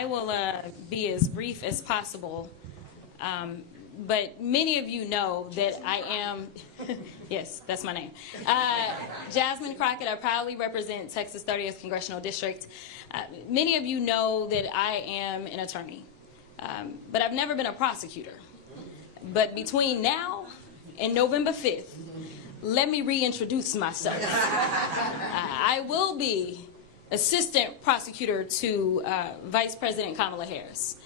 I will be as brief as possible. But many of you know that I am, yes, that's my name, Jasmine Crockett. I proudly represent Texas 30th Congressional District. Many of you know that I am an attorney, but I've never been a prosecutor. But between now and November 5th, let me reintroduce myself. I will be assistant prosecutor to Vice President Kamala Harris.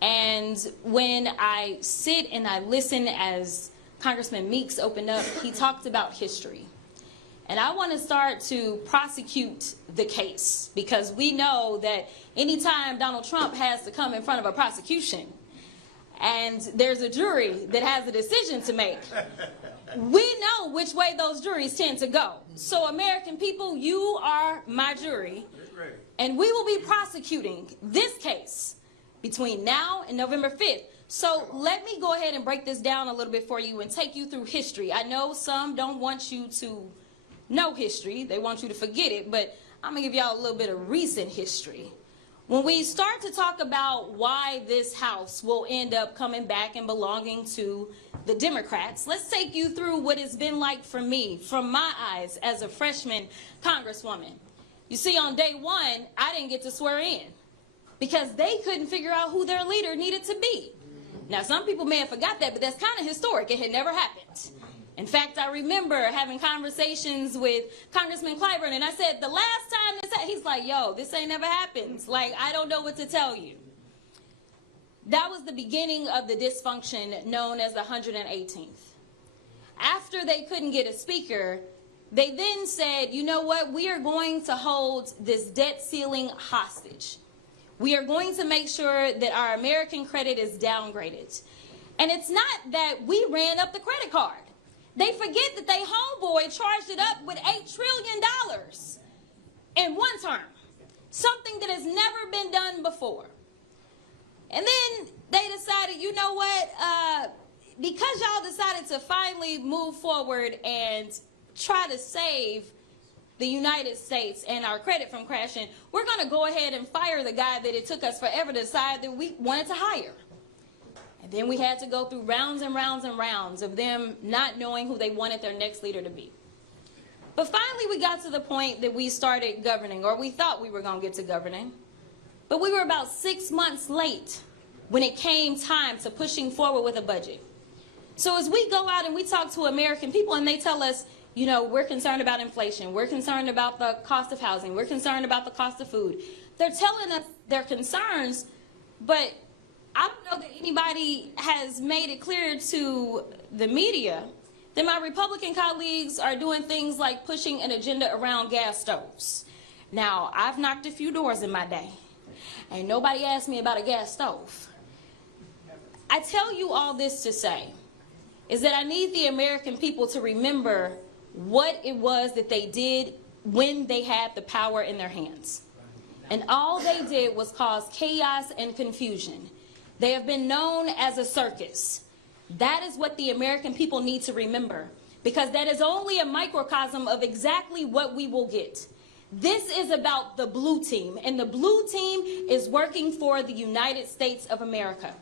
And when I sit and I listen as Congressman Meeks opened up, he talked about history. And I want to start to prosecute the case, because we know that anytime Donald Trump has to come in front of a prosecution and there's a jury that has a decision to make, we know which way those juries tend to go. So American people, you are my jury, and we will be prosecuting this case between now and November 5th. So let me go ahead and break this down a little bit for you and take you through history. I know some don't want you to know history. They want you to forget it, but I'm going to give y'all a little bit of recent history. When we start to talk about why this House will end up coming back and belonging to the Democrats, let's take you through what it's been like for me, from my eyes as a freshman Congresswoman. You see, on day one, I didn't get to swear in because they couldn't figure out who their leader needed to be. Now, some people may have forgot that, but that's kind of historic. It had never happened. In fact, I remember having conversations with Congressman Clyburn, and I said, the last time this happened, he's like, yo, this ain't never happened. Like, I don't know what to tell you. That was the beginning of the dysfunction known as the 118th. After they couldn't get a speaker, they then said, you know what, we are going to hold this debt ceiling hostage. We are going to make sure that our American credit is downgraded. And it's not that we ran up the credit card. They forget that they homeboy charged it up with $8 trillion in one term, something that has never been done before. And then they decided, you know what, because y'all decided to finally move forward and try to save the United States and our credit from crashing, we're going to go ahead and fire the guy that it took us forever to decide that we wanted to hire. And then we had to go through rounds and rounds and rounds of them not knowing who they wanted their next leader to be. But finally we got to the point that we started governing, or we thought we were going to get to governing. But we were about 6 months late when it came time to pushing forward with a budget. So as we go out and we talk to American people and they tell us, you know, we're concerned about inflation, we're concerned about the cost of housing, we're concerned about the cost of food. They're telling us their concerns, but I don't know that anybody has made it clear to the media that my Republican colleagues are doing things like pushing an agenda around gas stoves. Now, I've knocked a few doors in my day, and nobody asked me about a gas stove. I tell you all this to say is that I need the American people to remember what it was that they did when they had the power in their hands. And all they did was cause chaos and confusion. They have been known as a circus. That is what the American people need to remember, because that is only a microcosm of exactly what we will get. This is about the blue team, and the blue team is working for the United States of America.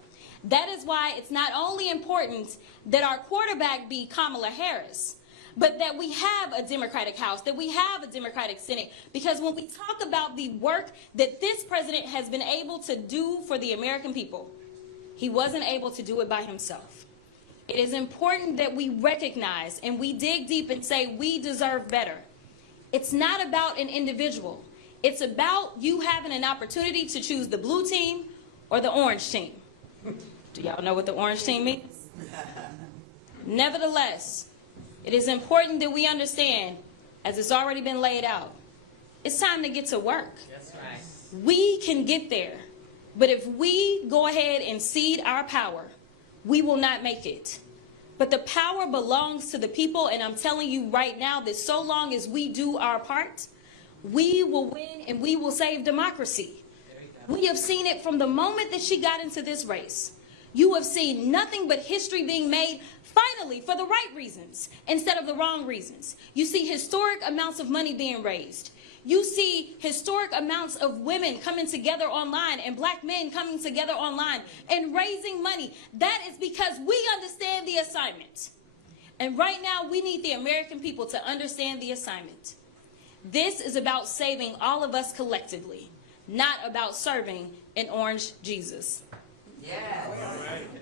That is why it's not only important that our quarterback be Kamala Harris, but that we have a Democratic House, that we have a Democratic Senate. Because when we talk about the work that this president has been able to do for the American people, he wasn't able to do it by himself. It is important that we recognize and we dig deep and say we deserve better. It's not about an individual. It's about you having an opportunity to choose the blue team or the orange team. Do y'all know what the orange team means? Nevertheless, it is important that we understand, as it's already been laid out, it's time to get to work. That's right. We can get there, but if we go ahead and cede our power, we will not make it. But the power belongs to the people, and I'm telling you right now that so long as we do our part, we will win and we will save democracy. We have seen it from the moment that she got into this race. You have seen nothing but history being made, finally, for the right reasons instead of the wrong reasons. You see historic amounts of money being raised. you see historic amounts of women coming together online and black men coming together online and raising money. That is because we understand the assignment. And right now, we need the American people to understand the assignment. This is about saving all of us collectively, not about serving an orange Jesus. Yes.